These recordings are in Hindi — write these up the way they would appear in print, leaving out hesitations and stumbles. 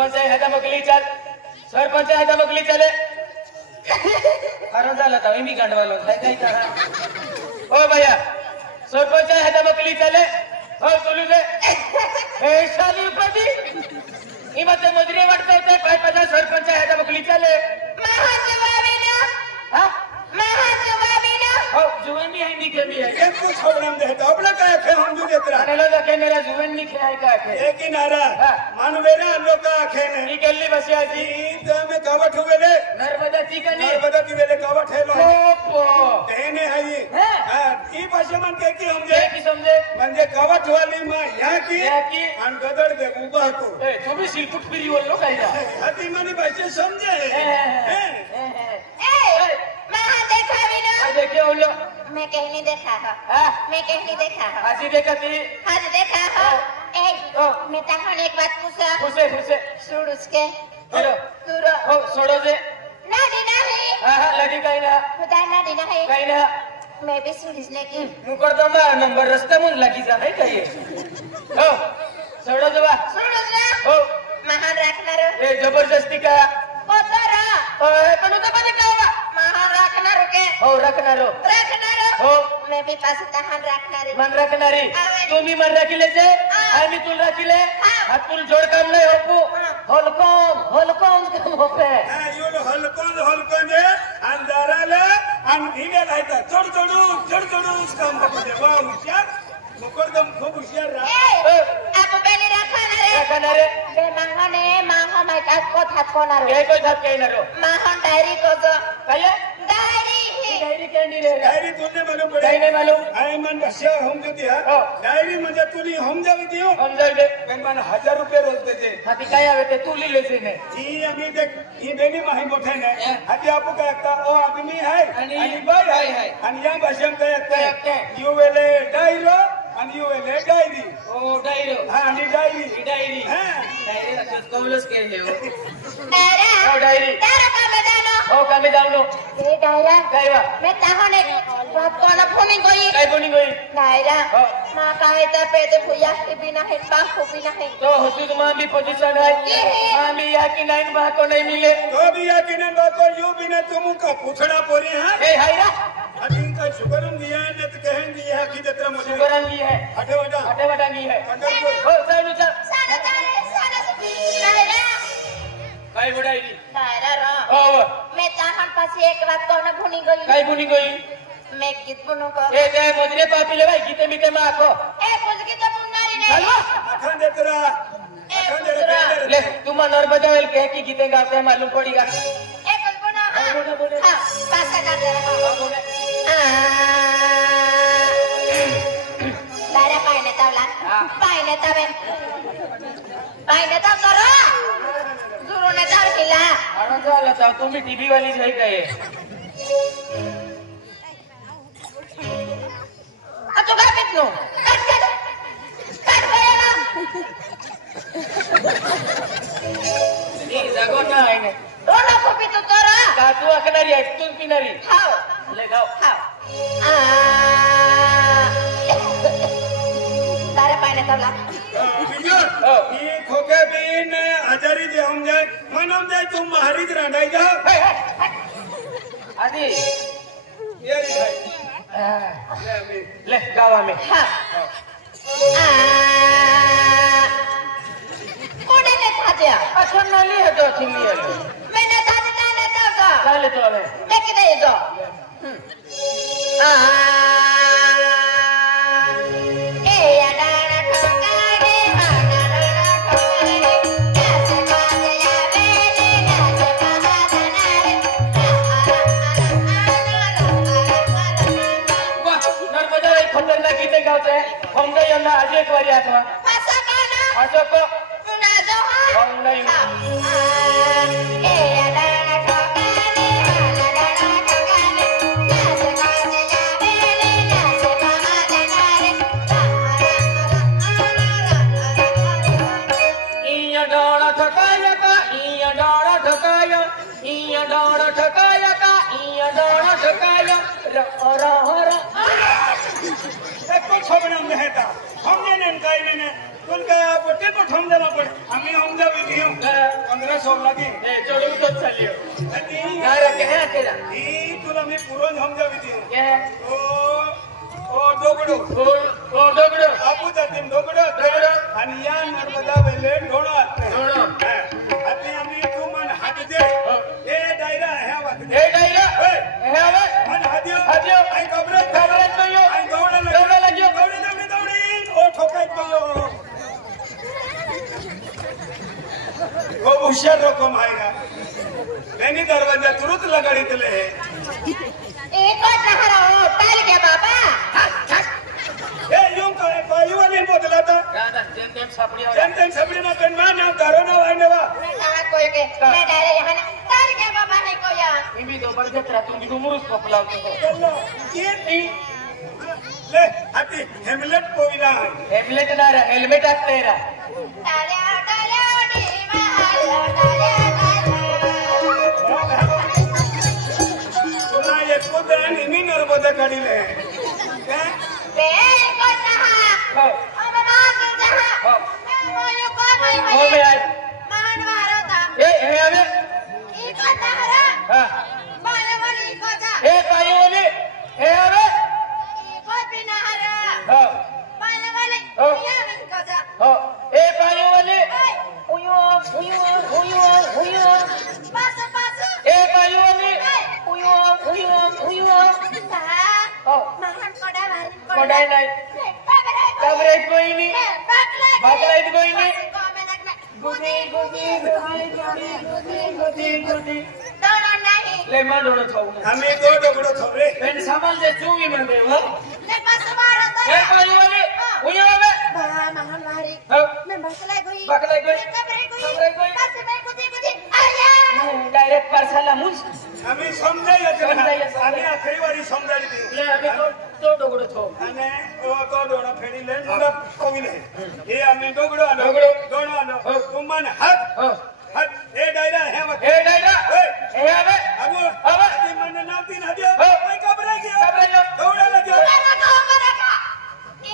सरपंच आहे ह्याचा मकली चाल सरपंच आहे ह्याचा मकली चाले खरं झालं तर मी गांडवालो काय काय ओ भैया सरपंच आहे ह्याचा मकली चाले हो चलू दे हे शाली उपाधी ही मध्ये मजुरी वाटत होते काय पदा सरपंच आहे ह्याचा मकली चाले हो जुवन भी है निके भी है एक कुछ प्रॉब्लम देता अपना काय खे हम जो देत रहा अनेलो जाके मेरा जुवन निके है का के एक ही नारा मानवेरा लोग का आखे ने निकलली बसिया जी तो में कावट हुए ले नर्मदा ती कनी नर्मदा की वेले कावट है लो ओपो कहने है ये हां ई भाषा मन के की समझे म्हणजे कावट वाली मां या की अन गदड़ दे उबा को ए तू भी सिलपुट फिरी बोल लो काय अति मनी भाषा समझे देखिए बोलो मैं कहीं नहीं देखा मैं कहीं नहीं देखा हाजी देखा थी आज देखा मैं ताहन एक बात पूछा पूछे सुड़ उसके हेलो सुरो हो छोड़ो दे नाडी नहीं हां लड़ी काई ना खुदा नाडी नहीं काई ना मैं भी सुड़ीसने की मुकरदमा नंबर रस्ता मुन लगी जा है काय हो छोड़ो दे हो महान रखनार ए जबरदस्ती का कोतरा पण तो पण का महान रखनार के हो रखनारो हो मैं भी पास तहान रखनारी मन रखनारी तुम्ही मन राखिले जे आम्ही तुला राखिले हात तुला जोड काम नाही होपू होलकोम काम होपे यो हलकोन दे अंधाराले अन धीमे राहता चढ काम होते वाह हुशार मुकरदम खूप हुशार रहा आप बेली रखनारे बे मांगो माय को थात कोनारो काय को थात काय नारो माहन डायरी को जो काय डायरी कैंडी रे डायरी तुने मालूम पड़े काय नाही मालूम आई मन भाषा हम जो दिया डायरी म्हणजे तुनी हम जावी दियो हम जाऊ दे पण मन 1000 रुपये रोज देते हाती काय आवे ते तू लिहिलेच नाही जी अभी देख ये बेनी माही मोठे ने आधी आपको काय एकता ओ आदमी है आणि बाई है आणि या भाषेत काय एकता यू वेले डायरो आणि यू वेले डायरी ओ डायरो हां आणि डायरी हां डायरी रखस कौलस के हे हो डायरी डायरी हो का में जाऊनो ए डायरा काय वा मैं ताहन एक बात कोना फोन गई काय बोनी गई डायरा मां काय ता पेते भुया के बिना है बाप को बिना है तो होती तुम्हां भी पोजीशन है हां भी या कि नाइन बा को नहीं मिले तो भी या कि नाइन बा को यू बिना तुम का पूछना पोरी है ए हायरा अभी का शुक्रम दिया ने तो कहेंगे यह की जत्रा मुझे शुक्रम की है हटे बटा की है हो चल डायरा काय बुडाईली डायरा रो हो मैं ताहन पास एक बात कोना भूनी गई काय बुनी गई मैं गीत बुनो को ए दे मजरे पापी ले भाई गीते मीते में आको ए कुछ गीत बुनारी नहीं हलवा अखन देतरा ले तुम नर्मदा वेल के की गीते गाते हैं मालूम पड़ेगा ए कुछ बुनो हां पासा कर दे डायरा पाइने तावला पाइने ताव करो जुरो ने ताव खिला अरे झाला तर तुम्ही टीव्ही वाली जाई काय तू काय पितो कट करेला नी जागो ना आहे ने रोना को पितो तोरा का तू अकनारी आहे तू पिनारी खाओ ले खाओ तारे पाइने तावला ये खोके बिन हजारी दे हम जाए मन हम जाए तुम महारिज रांडाई जाओ आदि ये भाई ले गावा में कोने ने था दिया अच्छा नाली है तो थिंगी है मैंने था दिया ने तो चले तो हमें देख दे जो हम गए ना आज एक बार आत्मा पासा काना आजो को सुना जो हम नहीं ए अडाना ठोकाने अडाना ठोकाने नाच काजे जावे नाच महाजनारे इया डाड़ा ठकाया का इया डाड़ा ठकाया इया डाड़ा ठकाया का इया डाड़ा ठकाया रा कुछ बनाम रहता हमने ने काई ने तुम का आप टे को हम देना पड़े हमें हम जा भी दियो लग्न सोड लागे ए चोडू तो चालियो आणि ना रे के तेरा ही तुला मी पुरण समजावी ती के ओ डोगडो ओ डोगडो आपू जातीन डोगडो आणि या नर्मदा वेले ढोणो ढोणो. आणि आम्ही तू मन हात दे ए डायरा ह्या वाक ए डायरा हे आवे मन हादियो हादियो. आई कबरे कयो आई दौड़ा लाग्यो दौड़ी ओ ठोकाय कयो वो हुशार रकम आएगा मैंने दरवाजा तुरंत लगाड़ीतले है एक हो टाल गया बाबा ए यूं काय पायू वाली बदला था दादा जेम सापडी आवे जन सबड़ी में पेन मान नाम तारो ना वाने वा मैं कहा कोई के मैं डाले यहाँ ना टाल गया बाबा है कोया इमी दो बरगत रा तुम मुरुस पपला तो चलो ये ले हाथी हेमलेट कोई ना है हेमलेट ना रे हेलमेट आते रा टाले डी महल टाले तुला एक को दान इमी नर्मदा काढीले बे को जहा अब बात जहा मैं को हो बे आज महान वारता ए आवे ई को जहा हां बाय वाली को जा ए पाई वाली ए आवे ई को बिना हरा हां बाय वाली हो. ये बिन को जा हो ए पाई वाली उयो बस ए पाई वाली उयो हो महान कोडा भारी कोडाई नाही कबरे कोई नहीं बाकलाइत कोई नहीं गुदी दोनों नहीं ले मा डोळो थाऊ हमें दो डोगड़ो थोरे पेन सामाल जे चूवी मंदे हो ले बस मारो तो ए पाई वाली उयो आवे बा महान भारी हो मैं बसलाई गई बकलाई गई कबरे गई बस मैं गुदी आया डायरेक्ट पार्सला मुस हमें समझाई समजाई. हमें आखरी बारी समझाई दी ले अबे तो डोगडो थो અને તો ડોણો ફેડી લે નોડા કોવીલે એ અમે ડોગડો આલો ડોગડો. ડોણો આલો તુમન હાથ हो હાથ એ ડાયરા હે વખત ए डायरा ए आवे આવો આવો. આજી મને નાતી ના દે હો. ઓય કબરે ગયો કબરે ગયો. દોડા લાગ્યો मेरा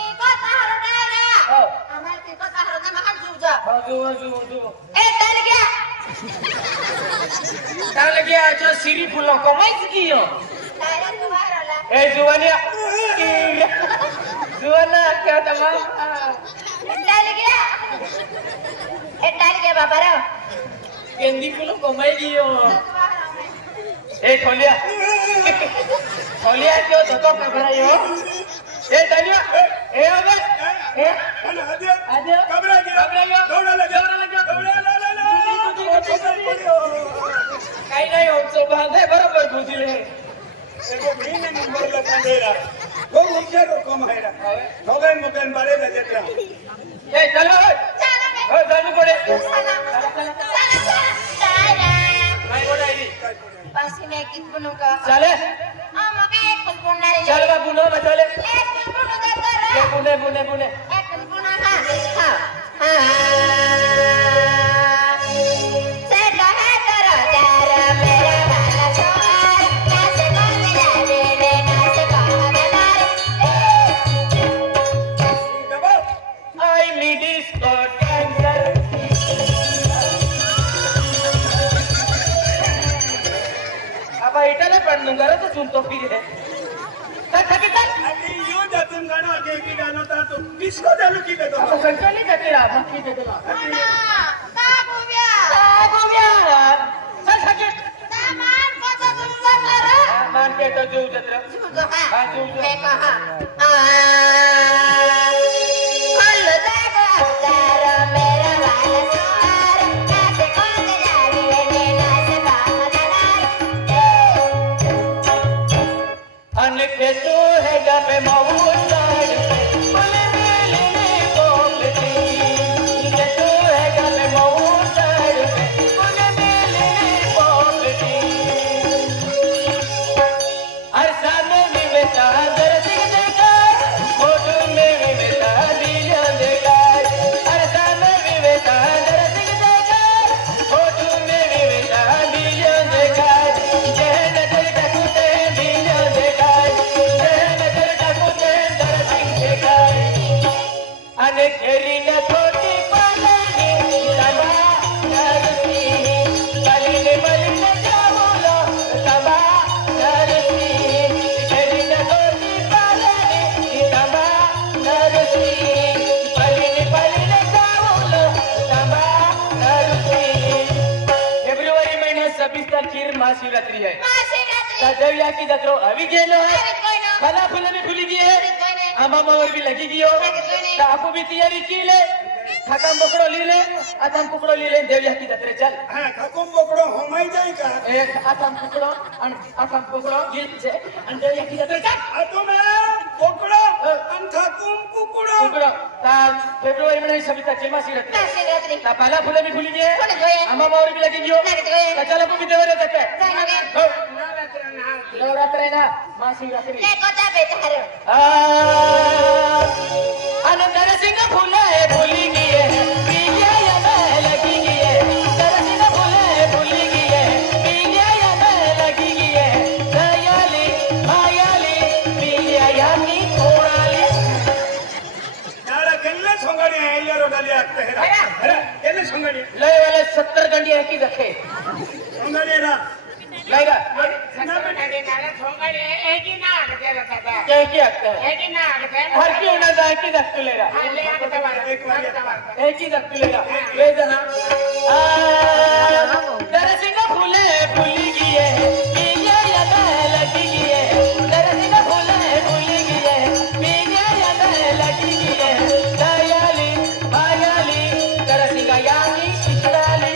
iko taharo daera हो amal iko taharo na makan juja बाजू tel gaya ताले गया जो सिरी फुलो कमाई कियो daera tuaro la ए जुवानिया जुवाना क्या तमाम tel gaya बाबा रो गेंदी फुलो कमाई कियो ए खोलिया क्यों तो कबरायो ए तनिया ए आवे ए અને હદે आजा કબરે ગયો દોડા લાગ્યો દોડા લા લા ला काही नाही होत सो बांधे बरोबर बुझले एगो भीने नंबर लगा देरा वो मुझे रोकम हैरा ठोगन मुकन बारे गजेत्रा ए चलो हो जानु पड़े भाई बोलाई pasti naik gunung ke चले makanya ikut punari चल बाबू नो चले ikut gunung datara बुने ikut gunung ha sedang datara cara merah bala soal nasi kau jadi nasi kau menari दबा I need this dancer अब इटले पडणं तो चुनतो फिरे थके चल आणि यो जातून गाणं आगे की गाणं ता तो डिस्को चालू की देतो अब कंट्रोल जाते रा बाकी दे देला mana kabubya गोव्या चल थके taman kota Nusantara मान के तो जीव जत्र juga ha हाँ जीव Meka ha kalau daga cara merah bala soal nasi kau jadi nasi kau menari अन के तू है जब मऊदार बोले मिलने बोलती के तू है जब मऊदार बोले मिलने बोलती हर सामने में बेचादर सिंह देखा मोट महाशिवरात्रि है महाशिवरात्रि देवया की जत्रो अभी गेलो है अभी कोई ना फला फुला भी भूली गई है कोई नहीं आंबा मावर भी लगी गई हो तो आपको भी तैयारी की ले थकम बकड़ो ली ले अतम कुकड़ो ली ले देवया की जत्रे चल हां थकम बकड़ो होमाई जाई का एक अतम कुकड़ो ली से अन देवया की जत्रे चल अतुमे बकड़ो अन थकुम कुकड़ो कुकड़ो ता फेब्रुआरी में सविता चिमा शिवरात्रि महाशिवरात्रि ता फला फुला भी भूली गई कोण गए आंबा मावर भी लगी गई हो तो चल आपको भी देवरे तक जाना नवरात्र है ना महाशिवरात्रि ले कोता बेचारे अनंतर सिंह फूले भूली गई है पिया या मैं लगी गई है नंतर सिंह फूले भूली गई है पिया या मैं लगी गई है दयाली मायाली पिया या मी कोराली यार केले संगड़ी है ये रोडाली आते है अरे केले संगड़ी लय वाले 70 गंडी है की रखे संगड़ी ना लाइरा ना बेटा क्या की आते है हर क्यों ना जाए की रख ले रहा एक ही रख ले रहा ले जना दरसिंग फूले भूली गई है पिया या मैं लगी गई है दरसिंग फूले भूली गई है पिया या मैं लगी गई है दयाली मायाली दरसिंग यानी शिशुराली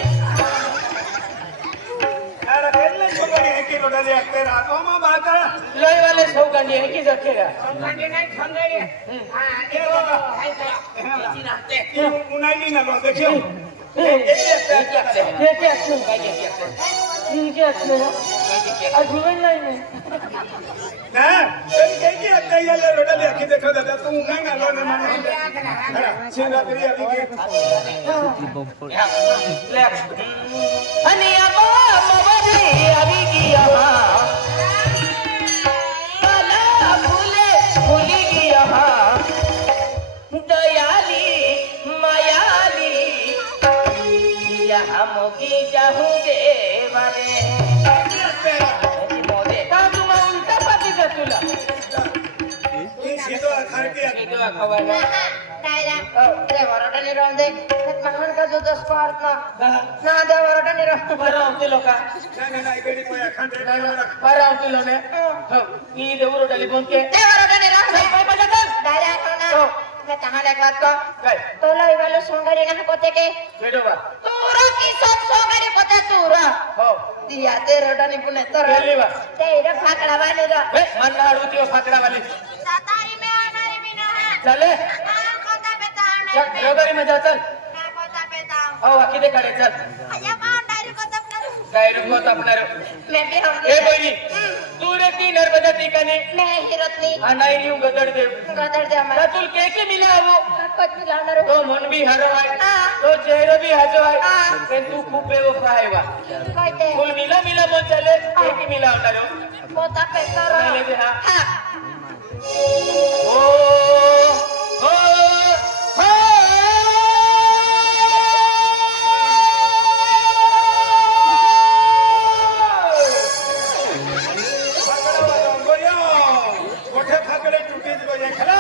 यार केले संगड़ी है की रोडाली आते रातो में बाका लोई वाले सौ गंडी है की रखेगा उनाई ना लो देखियो ना के आते ये ले रोडाली आखी देखो दादा तू उनाई ना लो ना मानो शिवरात्रि अभी ले अनिया मवरी अभी किया काला फूले भूली गया दयाली मायाली यहाँ मोगी जाहूँ देवरे मोदे का तुम उल्टा पाती जा तुला सीधो अखर के itu kawan दायरा रे वरडा नि रोंदे महान का जो 10 पार्ट ना दे वरडा नि रो para itu loka ना इकडे कोई अखंड para itu lo ne ini deuro telepon ke दे वरडा नि रो sampai pada kan दायरा कोना मैं कहां एक बात को kai तो लाई वाले सोंगाड़ी ना कोते के bedo ba तूरा की सब सोंगाड़ी कोते तूरा ho दिया ते रोडा नि पुने तो Keli ba तेरे फाकड़ा वाले रो mana aru tio fakra wali दातारी में आनारी में ना है chale ना कोता बेटा चल रोगरी में जा चल ना कोता बेटा आओ आखिदे खड़े चल आया मां डायरी कोता अपना डायरी को तो अपना मैं भी हम ए बोली तूरे की नर्मदा टीकाने मैं हिरतनी अनाई न्यू गदड़ दे गदर दे हमारा तुल के मिला वो कुछ भी लाना रो तो मन भी हरो है हाँ। तो चेहरा भी हजो है हाँ। पे तू खूबे वो खाएगा कहते कुल मिला मिला मन चले एक ही मिला होता लो कोता बेटा रो पहले से हाँ हां ओ ओ ओ मोठे फाकडे टुटी दिलो ये खला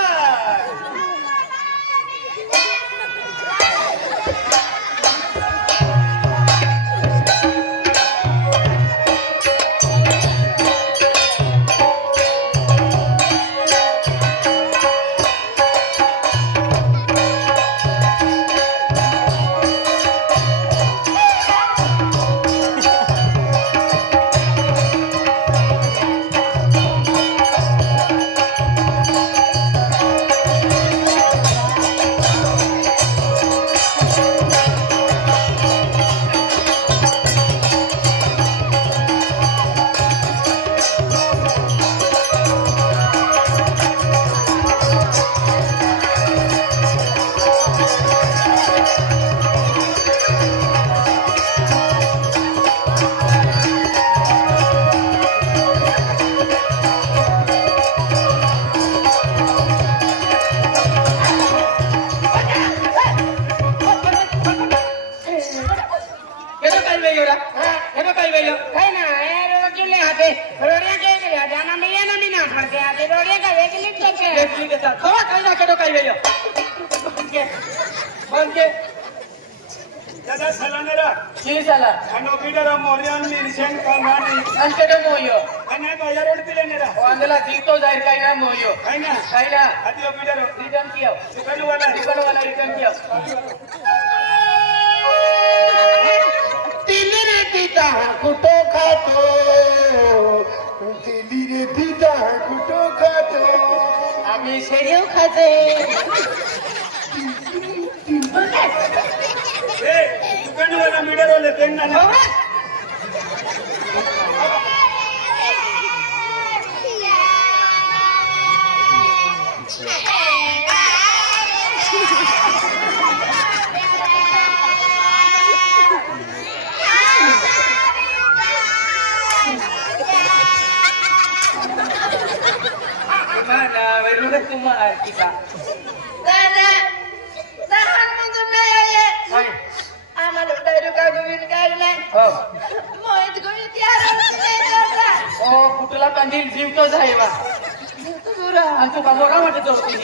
देखली के साथ खवा कहीं ना करो कहीं ले लो बन के दादा सलानेरा की साला अनो बिडरा मोरियान मिरसेन कामानी अंकेटे मोयो अने बाजार उडतिले नेरा वांदला जीतो जाहिर काही ना मोयो काय ना आदियो बिडरो रिटर्न किया दुकान वाला रिटर्न किया दिली रे दीदा कुठो खातो दिली रे दीदा कुठो खातो आम्ही शेड्यू खाते ए दुकान वाला बिडरो लेते ना mana weruga tuma kita दादा सहान म्हणून नाही आहे hai आम्हाला डायरेक्ट काय गोविंद काय नाही oh मोहित गोविंद यार दादा oh कुठला कंदील जीवतो जाईवा तुरा आणि तू का मोरा वाटत होती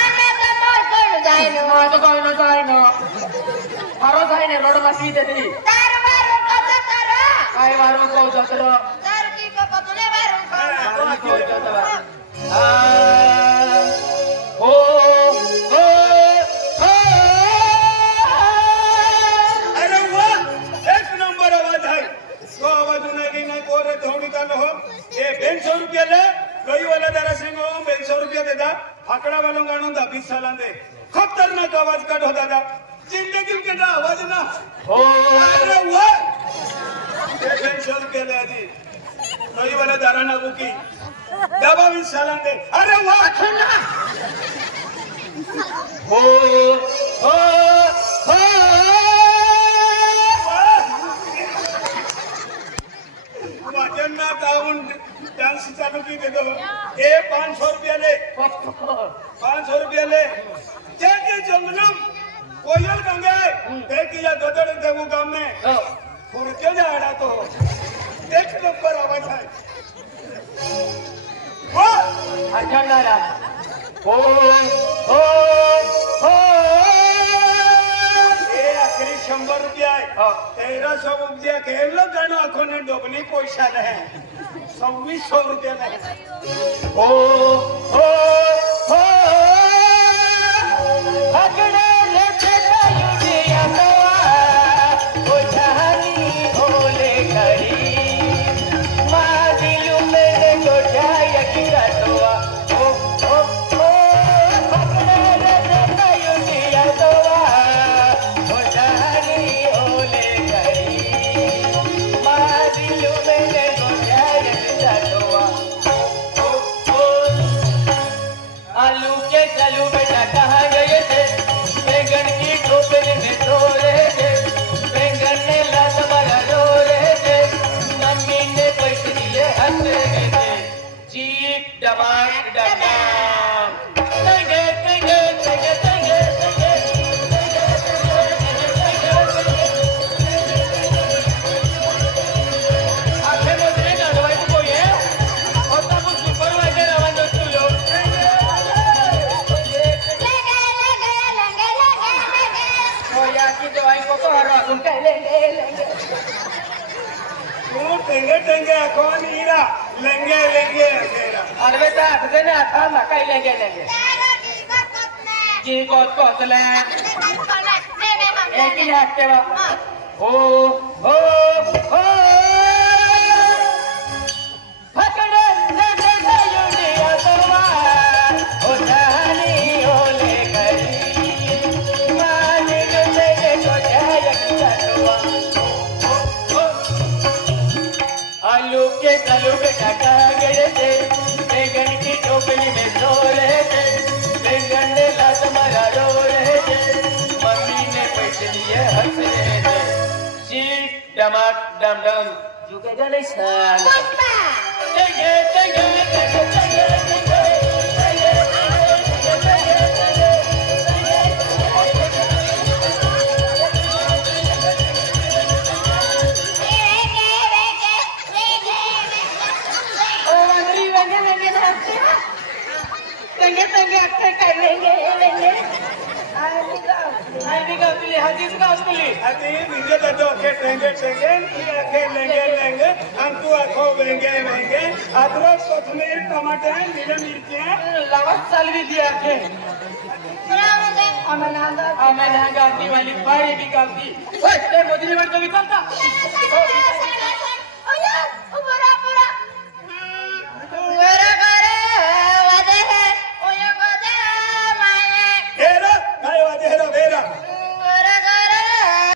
आम्ही तर मोर कोण जायनो माझं काय न जाय ना फारो जाय ना रोड मासी देती तार मारू कसा तारा काय मारू को जतर तार की को तुले मारू हो हो हो अरे वाह एक नंबर आवाज है तो आवाज नहीं कोरे थोड़ी का हो ये 200 रुपया ले कोई वाला दरा सिंह 200 रुपया देता फाकड़ा वालों गाणों दा 20 साल दे खतरनाक आवाज कट होता था जिंदगी के ना आवाज ना हो अरे वाह ये 200 रुपया ले जी कोई वाला दरा ना बुकी दबा 20 साल दे अरे वाह हो हो हो वजन ना डाउन डांस चालू की दे दो ये 500 रुपया ले 500 रुपया ले जैसे जंगलम कोयल गंगे देखी या गदड़ देवू गांव में फुरके जाड़ा तो एक नंबर आवाज है वाह अजंडारा हो हो हो ये आखिरी 100 रुपया है 1300 रुपया खेलो गाणो आखो ने डोबनी पैसा ले 2600 रुपया ले हो हो हो अगड़े लेते युदिया नवा ओ जहानी होले खड़ी मादिलु में को जाय की रतवा ओ ओ ओ अगड़े लेते युदिया नवा ओ जहानी होले खड़ी मादिलु में को जाय की रतवा ओ ओ आलू के चालू बेटा कहाँ गए थे बैंगन की टोकरी में सो रहे थे बैंगन ने लात मारा रो रहे थे मम्मी ने पैसे दिए हंस रहे थे चीक डमाक डमाक तंगे तंगे तंगे तंगे तंगे आखे मुझे ना दवाई तो कोई है और तब उस सुपरवाइजर आवाज होती लो या की दवाई को तो हरा तुम कह लेंगे तू टेंगे टेंगे आखो नीरा लेंगे लेंगे तेरा अरे बेटा तुझे ना था ना कह लेंगे लेंगे की कोत ले एक ही हाथ के ओ हो हो पकड़े ले ले ले युदिया तवा ओ जानी होले करी माने ले को जाय की तवा आलू के चालू बेटा कहाँ गए थे बैंगन की टोकरी में सो रहे थे बैंगन ने लात मारा रो रहे थे मम्मी ने पैसे दिए हंस रहे थे चीक डमाक डम डम झुके गले साल तंगे तंगे तंगे तंगे तंगे तंगे तंगे अक्सर कर लेंगे गावतली हाजीच गावतली आधी विजय दादा के टेंगे टेंगे ये के लेंगे लेंगे हम तू आखो वेंगे वेंगे अदरक कोथमीर टमाटर नीले मिर्ची लावत चालवी दिया के आम्हाला गावती वाली बाई बी गावती ते मोदी म्हणतो विचारता